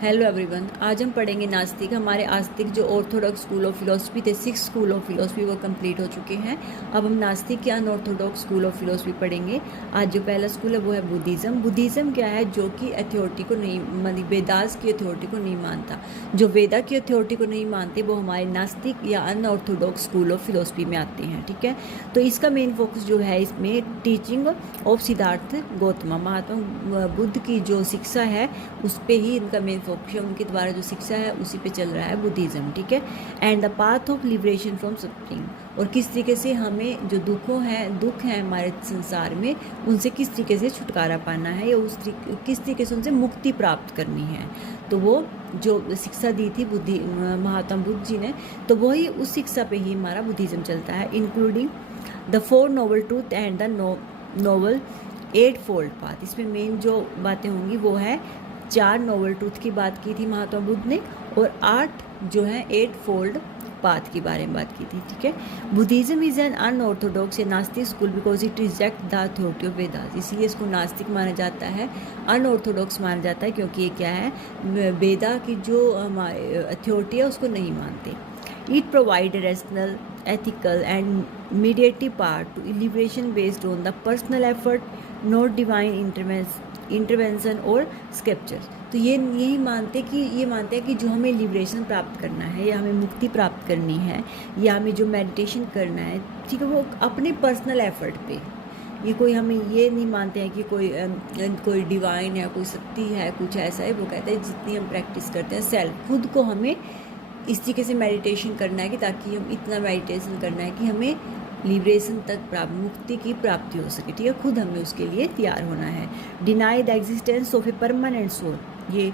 Hello everyone, आज हम पढ़ेंगे नास्तिक। हमारे आस्तिक जो ऑर्थोडॉक्स स्कूल ऑफ फिलोसफी थे, 6 स्कूल ऑफ फिलोसफी वो कंप्लीट हो चुके हैं। अब हम नास्तिक या अनऑर्थोडॉक्स स्कूल ऑफ फिलोसफी पढ़ेंगे। आज जो पहला स्कूल है वो है बुद्धिज़्म। बुद्धिज़्म क्या है? जो कि अथॉरिटी को नहीं, मतलब वेदास की अथॉरिटी को नहीं मानता। जो वेदा की अथॉरिटी को नहीं मानते वो हमारे नास्तिक या अनऑर्थोडॉक्स स्कूल ऑफ फिलोसफी में आते हैं। ठीक है, तो इसका मेन फोकस जो है इसमें टीचिंग ऑफ सिद्धार्थ गौतम, महात्मा बुद्ध की जो शिक्षा है उस पर ही इनका मेन फोकस है। उनके द्वारा जो शिक्षा है उसी पे चल रहा है बुद्धिज़्म। ठीक है, and the path of liberation from suffering, और किस तरीके से हमें जो दुख है हमारे संसार में, उनसे किस तरीके से छुटकारा पाना है या किस तरीके से उनसे मुक्ति प्राप्त करनी है। तो वो जो शिक्षा दी थी महात्मा बुद्ध जी ने, तो वही उस शिक्षा पे ही हमारा बुद्धिज़्म चलता है, including the 4 noble truth and the noble 8 fold path. इसमें मेन जो बातें होंगी वो है 4 नोबल ट्रूथ की बात की थी महात्मा बुद्ध ने, और 8 जो है 8 फोल्ड पाथ के बारे में बात की थी। ठीक है, बुद्धिज्म इज एन अनऑर्थोडॉक्स या नास्तिक school because it reject the authority of Vedas. इसलिए इसको नास्तिक माना जाता है, अनऑर्थोडॉक्स माना जाता है, क्योंकि ये क्या है, वेदा की जो हमारे अथॉरिटी है उसको नहीं मानते। It provide rational, ethical and mediative part to liberation based on the personal effort, not divine intervention और scriptures। तो यही मानते हैं कि जो हमें लिबरेशन प्राप्त करना है या हमें मुक्ति प्राप्त करनी है या हमें जो मेडिटेशन करना है, ठीक है, वो अपने पर्सनल एफर्ट पे। ये कोई हमें ये नहीं मानते हैं कि कोई डिवाइन है, कोई शक्ति है, कुछ ऐसा है। वो कहते हैं जितनी हम प्रैक्टिस करते हैं सेल्फ, खुद को हमें इस तरीके से मेडिटेशन करना है कि ताकि हम इतना मेडिटेशन करना है कि हमें लिबरेशन तक प्राप्त, मुक्ति की प्राप्ति हो सके। ठीक है, खुद हमें उसके लिए तैयार होना है। Deny the existence of a permanent soul, ये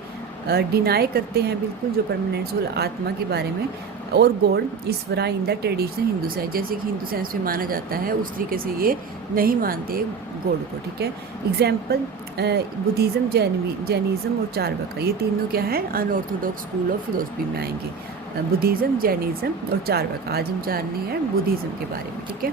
डिनाई करते हैं बिल्कुल जो परमानेंट सोल, आत्मा के बारे में, और गॉड ईश्वरा in the traditional Hindu science, जैसे कि हिंदू साइंस में माना जाता है उस तरीके से ये नहीं मानते गॉड को। ठीक है, एग्जाम्पल बुद्धिज़्म, जैनिज़्म और चार्वाका, ये तीनों क्या है, अनऑर्थोडॉक्स स्कूल ऑफ फिलोसफी में आएंगे। बुद्धिज़्म, जैनिज़्म और चार्वाका। आज हम जानने हैं बुद्धिज़्म के बारे में। ठीक है,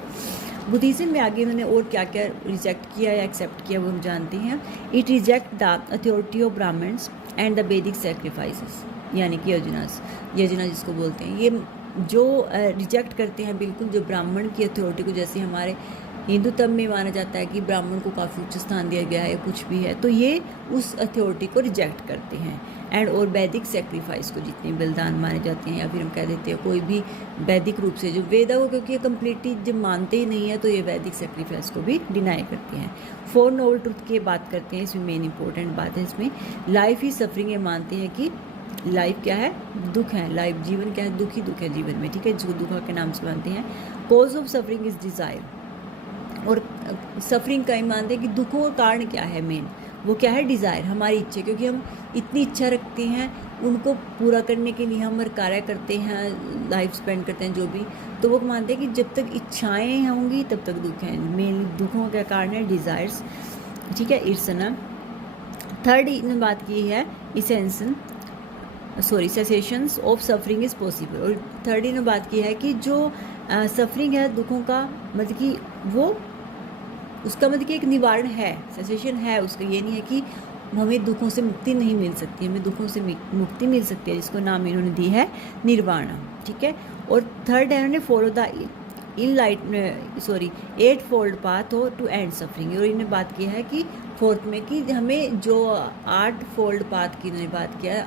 बुद्धिज़्म में आगे इन्होंने और क्या क्या रिजेक्ट किया या एक्सेप्ट किया वो हम जानते हैं। It reject the authority of Brahmans and the Vedic sacrifices, यानी कि यजना जिसको बोलते हैं, ये जो रिजेक्ट करते हैं बिल्कुल जो ब्राह्मण की अथॉरिटी को। जैसे हमारे हिंदू धर्म में माना जाता है कि ब्राह्मण को काफ़ी उच्च स्थान दिया गया है, कुछ भी है, तो ये उस अथॉरिटी को रिजेक्ट करते हैं। एंड और वैदिक सेक्रीफाइस को, जितने बलिदान माने जाते हैं, या फिर हम कह देते हैं कोई भी वैदिक रूप से जो वेदा हो, क्योंकि ये कम्प्लीटली जब मानते ही नहीं है तो ये वैदिक सेक्रीफाइस को भी डिनाई करते हैं। 4 नोबल ट्रूथ की बात करते हैं, इसमें मेन इंपॉर्टेंट बात है इसमें लाइफ इज सफरिंग। ये मानते हैं कि लाइफ क्या है, दुख है, लाइफ जीवन क्या है, दुख ही दुख है जीवन में। ठीक है, जिसको दुखा के नाम से मानते हैं। Cause of suffering is desire, और सफरिंग का ही मानते हैं कि दुखों का कारण क्या है, मेन वो क्या है, डिज़ायर, हमारी इच्छा, क्योंकि हम इतनी इच्छा रखते हैं, उनको पूरा करने के लिए हम कार्य करते हैं, लाइफ स्पेंड करते हैं जो भी, तो वो मानते हैं कि जब तक इच्छाएं होंगी तब तक दुख हैं। मेन दुखों का कारण है डिज़ायर्स। ठीक है, ईर्षना। थर्ड इन्होंने बात की है सेसेशंस ऑफ सफरिंग इज़ पॉसिबल, और थर्ड इन्होंने बात की है कि जो सफरिंग है दुखों का, मतलब कि वो उसका मतलब कि एक निवारण है, सेसेशन है उसका। ये नहीं है कि हमें दुखों से मुक्ति नहीं मिल सकती, हमें दुखों से मुक्ति मिल सकती है, जिसको नाम इन्होंने दी है निर्वाणा। ठीक है, और थर्ड है इन्होंने फॉलो द 8 फोल्ड पाथ हो टू एंड सफरिंग, और इन्होंने बात की है कि फोर्थ में कि हमें जो 8 फोल्ड पाथ की इन्होंने बात किया है,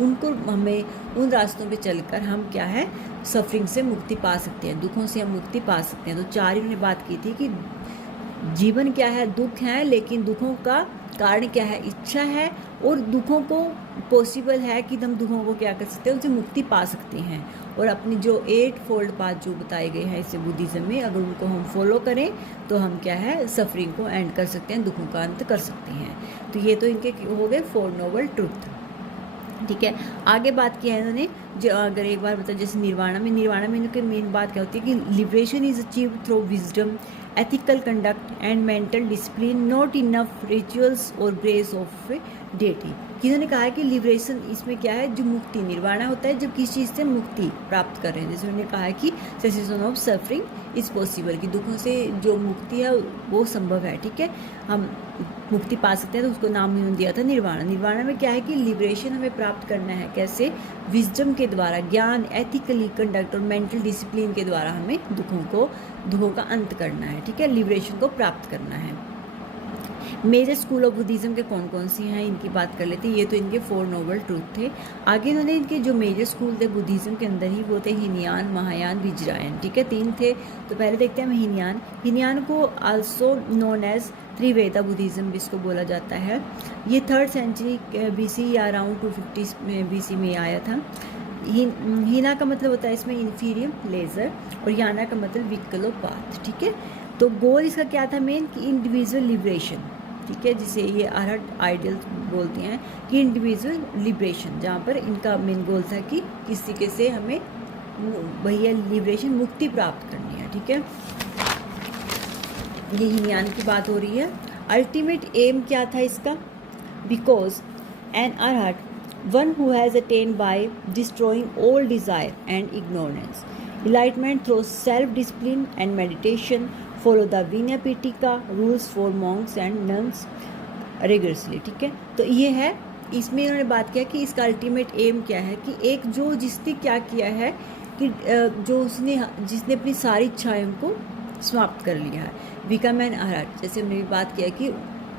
उनको हमें उन रास्तों पे चलकर हम क्या है, सफरिंग से मुक्ति पा सकते हैं, दुखों से हम मुक्ति पा सकते हैं। तो 4 इन्होंने बात की थी कि जीवन क्या है, दुख है, लेकिन दुखों का कारण क्या है, इच्छा है, और दुखों को पॉसिबल है कि हम दुखों को क्या कर सकते हैं, उनसे मुक्ति पा सकते हैं। और अपनी जो 8 फोल्ड पाथ जो बताए गए हैं इससे बुद्धिज़्म में, अगर उनको हम फॉलो करें तो हम क्या है, सफरिंग को एंड कर सकते हैं, दुखों का अंत कर सकते हैं। तो ये तो इनके हो गए 4 नोबल ट्रूथ। ठीक है, आगे बात की है इन्होंने, जो अगर एक बार बताओ, जैसे निर्वाणा में इनकी मेन बात क्या होती है कि liberation is achieve through wisdom, ethical conduct and mental discipline, not enough rituals और ग्रेस ऑफ डेटी। इन्होंने कहा है कि लिबरेशन इसमें क्या है, जो मुक्ति, निर्वाणा होता है जब किसी चीज़ से मुक्ति प्राप्त कर रहे हैं। जैसे उन्होंने कहा है कि cessation of suffering is possible, कि दुखों से जो मुक्ति है वो संभव है। ठीक है, हम मुक्ति पा सकते हैं, तो उसको नाम उन्होंने दिया था निर्वाणा। निर्वाणा में क्या है कि लिबरेशन हमें प्राप्त करना है, कैसे? विजडम के द्वारा, ज्ञान, एथिकली कंडक्ट और मेंटल डिसिप्लिन के द्वारा हमें दुखों का अंत करना है, ठीक है, लिबरेशन को प्राप्त करना है। मेजर स्कूल ऑफ बुद्धिज़्म के कौन कौन सी हैं, इनकी बात कर लेते हैं। ये तो इनके 4 नोबल ट्रूथ थे। आगे इन्होंने इनके जो मेजर स्कूल थे बुद्धिज़्म के अंदर ही, वो थे हीनयान, महायान, विजरायन, ठीक है, 3 थे। तो पहले देखते हैं हम हीनयान। हीनयान को आल्सो नोन एज त्रिवेदा बुद्धिज़्म भी इसको बोला जाता है। ये 3rd सेंचुरी BC या अराउंड 250 BC में आया था। हीना का मतलब होता है इसमें इन्फीरियर, लेज़र, और याना का मतलब विकलोपात, ठीक है। तो गोल इसका क्या था मेन, कि इंडिविजुअल लिबरेशन, ठीक है, जिसे ये अरहट आइडियल बोलते हैं, कि इंडिविजुअल लिबरेशन, जहाँ पर इनका मेन गोल था कि किस तरीके से हमें भैया लिबरेशन, मुक्ति प्राप्त करनी है, ठीक है। ये हीनयान की बात हो रही है। अल्टीमेट एम क्या था इसका? Because an arhat, one who has attained by destroying all desire and ignorance, enlightenment through self-discipline and meditation, follow the Vinaya Pitaka rules for monks and nuns rigorously, ठीक है। तो ये है, इसमें इन्होंने बात किया कि इसका अल्टीमेट एम क्या है, कि एक जिसने क्या किया है कि जिसने अपनी सारी इच्छाओं को समाप्त कर लिया है, बिकम एन अरहट, जैसे हमने भी बात किया कि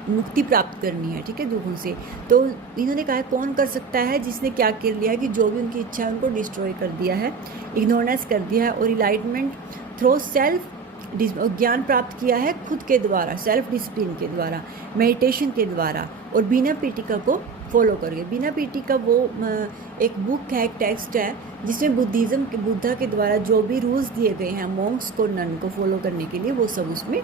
मुक्ति प्राप्त करनी है, ठीक है, दुखों से। तो इन्होंने कहा है कौन कर सकता है, जिसने क्या कर लिया है कि जो भी उनकी इच्छा है उनको डिस्ट्रॉय कर दिया है, इग्नोरेंस कर दिया है, और इलाइटमेंट थ्रू सेल्फ, ज्ञान प्राप्त किया है खुद के द्वारा, सेल्फ डिसिप्लिन के द्वारा, मेडिटेशन के द्वारा, और बिना पीटिका को फॉलो करके। बिना पीटिका वो एक बुक है, एक टेक्स्ट है, जिसमें बुद्धा के द्वारा जो भी रूल्स दिए गए हैं मॉन्क्स को, नन को फॉलो करने के लिए, वो सब उसमें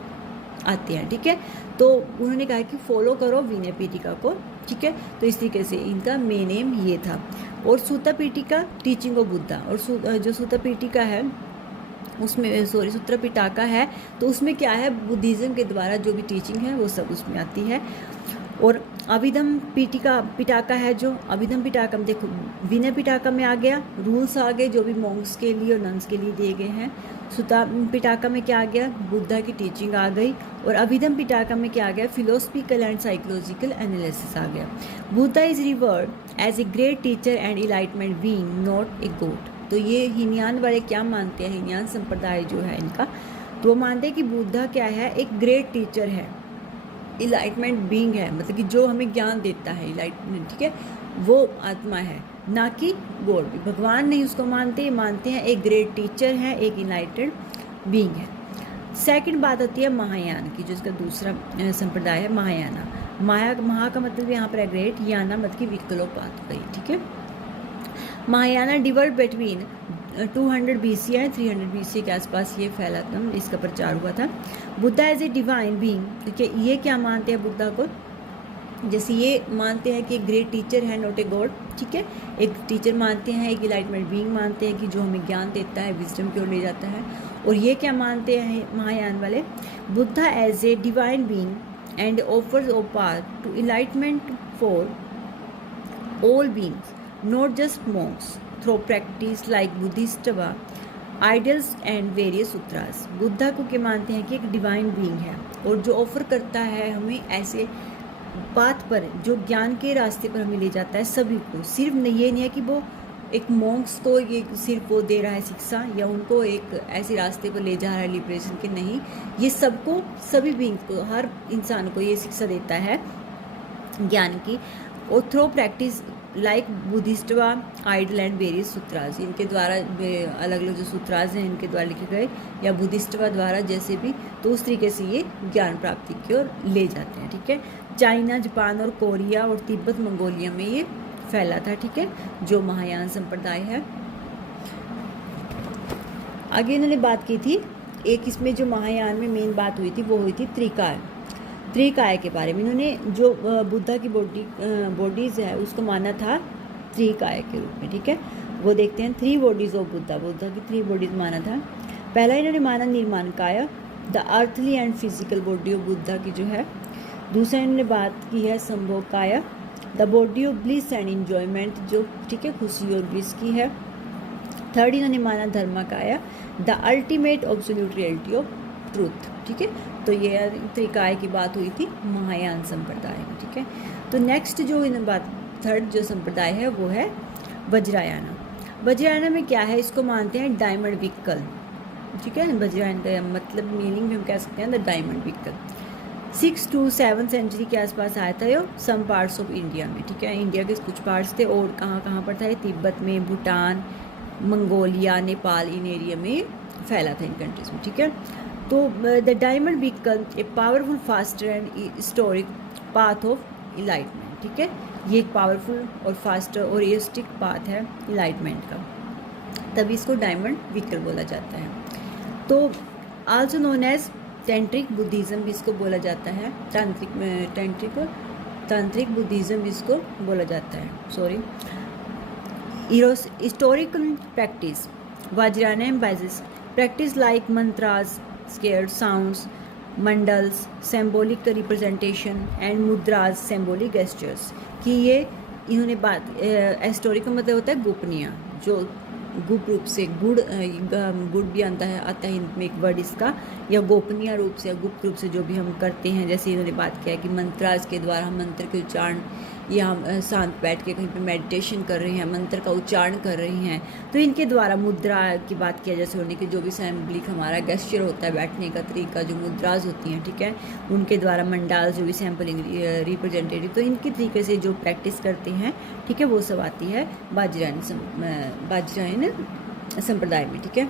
आते हैं, ठीक है। तो उन्होंने कहा कि फॉलो करो विनय पीटिका को, ठीक है। तो इस तरीके से इनका मेन एम ये था। और सूता पीटिका, टीचिंग ऑफ बुद्धा, और जो सूता पीटिका है उसमें, सूत्र पिटाका है, तो उसमें क्या है, बुद्धिज़्म के द्वारा जो भी टीचिंग है वो सब उसमें आती है। और अभिधम पिटाका है, जो अभिधम पिटाका में देखो, विनय पिटाका में आ गया, रूल्स आ गए जो भी मॉन्क्स के लिए और नन्स के लिए दिए गए हैं। सुता पिटाका में क्या आ गया, बुद्धा की टीचिंग आ गई। और अभिधम पिटाका में क्या आ गया, फिलोसफिकल एंड साइकोलॉजिकल एनालिसिस आ गया। Buddha is revered as a great teacher and enlightenment being, not a god. तो ये हीनयान वाले क्या मानते हैं, हीनयान संप्रदाय जो है इनका, तो वो मानते हैं कि बुद्धा क्या है, एक ग्रेट टीचर है, इलाइटमेंट बीइंग है, मतलब कि जो हमें ज्ञान देता है, इलाइटमेंट, ठीक है, वो आत्मा है, ना कि गॉड। भी भगवान नहीं उसको मानते हैं एक ग्रेट टीचर है, एक इलाइटेड बीइंग है। सेकंड बात होती है महायान की, जो इसका दूसरा संप्रदाय है महायाना। महा का मतलब यहाँ पर है ग्रेट, याना मतलब कि विकलोपात गई, ठीक है। Mahayana divert between 200 BC and 300 BC के आसपास ये फैला था, इसका प्रचार हुआ था। Buddha as a divine being, ठीक है, ये क्या मानते हैं बुद्धा को, जैसे ये मानते हैं कि एक ग्रेट टीचर है, नॉट ए गॉड, ठीक है, एक टीचर मानते हैं, एक इलाइटमेंट बीइंग मानते हैं कि जो हमें ज्ञान देता है, विजडम की ओर ले जाता है। और ये क्या मानते हैं महायान वाले, Buddha as a divine being and offers of path to enlightenment for all beings, not just monks, through practice like Bodhisattva, ideals and various sutras। Buddha को क्या मानते हैं कि एक डिवाइन बीइंग है और जो ऑफर करता है हमें ऐसे बात पर, जो ज्ञान के रास्ते पर हमें ले जाता है सभी को। सिर्फ ये नहीं है कि वो एक मॉन्क्स को ये सिर्फ वो दे रहा है शिक्षा, या उनको एक ऐसे रास्ते पर ले जा रहा है लिबरेशन के, नहीं, ये सबको, सभी बीइंग्स को, हर इंसान को ये शिक्षा देता है ज्ञान की। और through practice like bodhisattva, idol and various sutras, इनके द्वारा अलग अलग जो सूत्राज हैं इनके द्वारा लिखे गए, या बुद्धिस्टवा द्वारा जैसे भी, तो उस तरीके से ये ज्ञान प्राप्ति की ओर ले जाते हैं, ठीक है। चाइना, जापान और कोरिया और तिब्बत, मंगोलिया में ये फैला था, ठीक है, जो महायान संप्रदाय है। आगे इन्होंने बात की थी, एक इसमें जो महायान में मेन बात हुई थी वो हुई थी त्रिकाय के बारे में। इन्होंने जो बुद्धा की बॉडीज़ है उसको माना था त्रिकाय के रूप में, ठीक है। वो देखते हैं 3 बॉडीज़ ऑफ बुद्धा की 3 बॉडीज़ माना था। पहला इन्होंने माना निर्माण काया, the earthly and physical body of Buddha की जो है। दूसरा इन्होंने बात की है संभोग काया, the body of bliss and enjoyment, जो, ठीक है, खुशी और ब्लिस की है। थर्ड इन्होंने माना धर्मा काया, the ultimate absolute reality of truth, ठीक है। तो ये त्रिकाय की बात हुई थी महायान संप्रदाय में, ठीक है। तो नेक्स्ट जो इन बात थर्ड जो संप्रदाय है वो है वज्रायना। वज्रायना में क्या है, इसको मानते हैं डायमंड व्हीकल, ठीक है। वज्रायन का मतलब मीनिंग भी हम कह सकते हैं the diamond vehicle. 6 to 7 century के आसपास आया था ये सम पार्ट्स ऑफ इंडिया में, ठीक है। इंडिया के कुछ पार्ट्स थे और कहाँ पर था ये, तिब्बत में, भूटान, मंगोलिया, नेपाल, इन एरिया में फैला था इन कंट्रीज में, ठीक है। तो the diamond vehicle a powerful faster and historic path of enlightenment, ठीक है। ये एक पावरफुल और फास्टर और रियलिस्टिक पाथ है इलाइटमेंट का, तभी इसको डायमंड व्हीकल बोला जाता है। तो आल्सो नोन एज टेंट्रिक बुद्धिज़्म भी इसको बोला जाता है, तांत्रिक बुद्धिज़्म भी इसको बोला जाता है, sorry. Historical practice Vajrayana embraces practice like mantras, sacred sounds, mandalas, symbolic representation and mudras, symbolic gestures, कि ये इन्होंने बात हिस्टोरिक का मतलब होता है गोपनीय, जो गुप्त रूप से गुड़ भी आता है हिंद में एक वर्ड इसका, या गोपनीय रूप से या गुप्त रूप से जो भी हम करते हैं। जैसे इन्होंने बात किया कि मंत्रास के द्वारा हम मंत्र के उच्चारण, या हम शांत बैठ के कहीं पे मेडिटेशन कर रहे हैं, मंत्र का उच्चारण कर रहे हैं, तो इनके द्वारा मुद्रा की बात किया, जैसे होने की जो भी सिंबॉलिक हमारा गेस्चर होता है, बैठने का तरीका, जो मुद्राज होती हैं, ठीक है, उनके द्वारा मंडाल जो भी सैम्पलिंग रिप्रेजेंटेटिव, तो इनके तरीके से जो प्रैक्टिस करते हैं, ठीक है, वो सब आती है वज्रायन संप्रदाय में, ठीक है।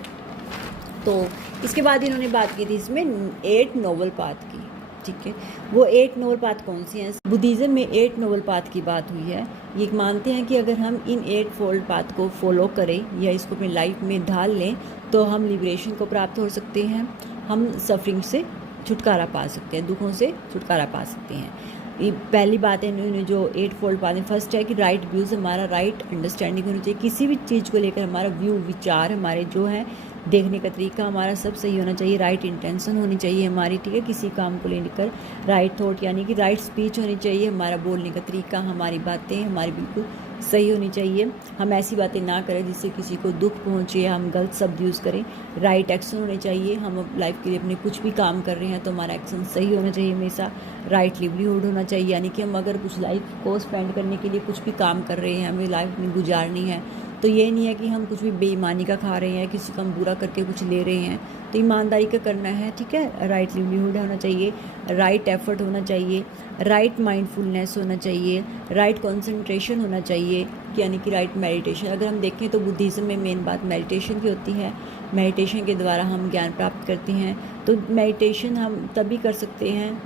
तो इसके बाद इन्होंने बात की थी इसमें 8 नोबल पाथ की, ठीक है। वो 8 नोबल पाथ कौन सी हैं? बुद्धिज़्म में 8 नोबल पाथ की बात हुई है। ये मानते हैं कि अगर हम इन 8 फोल्ड पाथ को फॉलो करें या इसको अपनी लाइफ में ढाल लें तो हम लिबरेशन को प्राप्त हो सकते हैं, हम सफरिंग से छुटकारा पा सकते हैं, दुखों से छुटकारा पा सकते हैं। ये पहली बात है इन्होंने जो 8 फोल्ड पाथ है, फर्स्ट है कि राइट व्यूज़, हमारा राइट अंडरस्टैंडिंग होनी चाहिए, किसी भी चीज़ को लेकर हमारा व्यू, विचार, हमारे जो है देखने का तरीका हमारा सब सही होना चाहिए, राइट इंटेंशन होनी चाहिए हमारी, ठीक है, किसी काम को लेकर राइट थॉट यानी कि राइट स्पीच होनी चाहिए, हमारा बोलने का तरीका, हमारी बातें हमारी बिल्कुल सही होनी चाहिए, हम ऐसी बातें ना करें जिससे किसी को दुख पहुँचे, हम गलत शब्द यूज़ करें, राइट एक्शन होने चाहिए, हम लाइफ के लिए अपने कुछ भी काम कर रहे हैं तो हमारा एक्शन सही होना चाहिए हमेशा, राइट लिवलीहुड होना चाहिए, यानी कि हम अगर कुछ लाइफ को स्पेंड करने के लिए कुछ भी काम कर रहे हैं, हमें लाइफ में गुजारनी है, तो ये नहीं है कि हम कुछ भी बेईमानी का खा रहे हैं, किसी का हम बुरा करके कुछ ले रहे हैं, तो ईमानदारी का करना है, ठीक है, राइट लिवलीहुड होना चाहिए, राइट एफर्ट होना चाहिए, राइट माइंडफुलनेस होना चाहिए, राइट कंसंट्रेशन होना चाहिए, यानी कि राइट मेडिटेशन। अगर हम देखें तो बुद्धिज़्म में मेन बात मेडिटेशन की होती है, मेडिटेशन के द्वारा हम ज्ञान प्राप्त करते हैं। तो मेडिटेशन हम तभी कर सकते हैं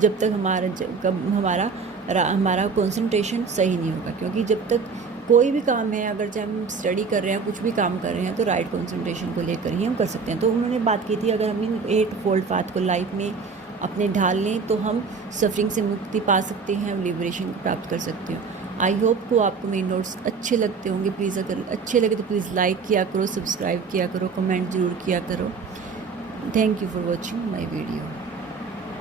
जब तक हमारा कंसंट्रेशन सही नहीं होगा, क्योंकि जब तक कोई भी काम है, अगर चाहे हम स्टडी कर रहे हैं, कुछ भी काम कर रहे हैं, तो राइट कंसंट्रेशन को लेकर ही हम कर सकते हैं। तो उन्होंने बात की थी अगर हम इन 8 फोल्ड पाथ को लाइफ में अपने ढाल लें तो हम सफरिंग से मुक्ति पा सकते हैं, लिबरेशन प्राप्त कर सकते हैं। आई होप को आपको मेरे नोट्स अच्छे लगते होंगे। प्लीज़ अगर अच्छे लगे तो प्लीज़ लाइक किया करो, सब्सक्राइब किया करो, कमेंट ज़रूर किया करो। Thank you for watching my video.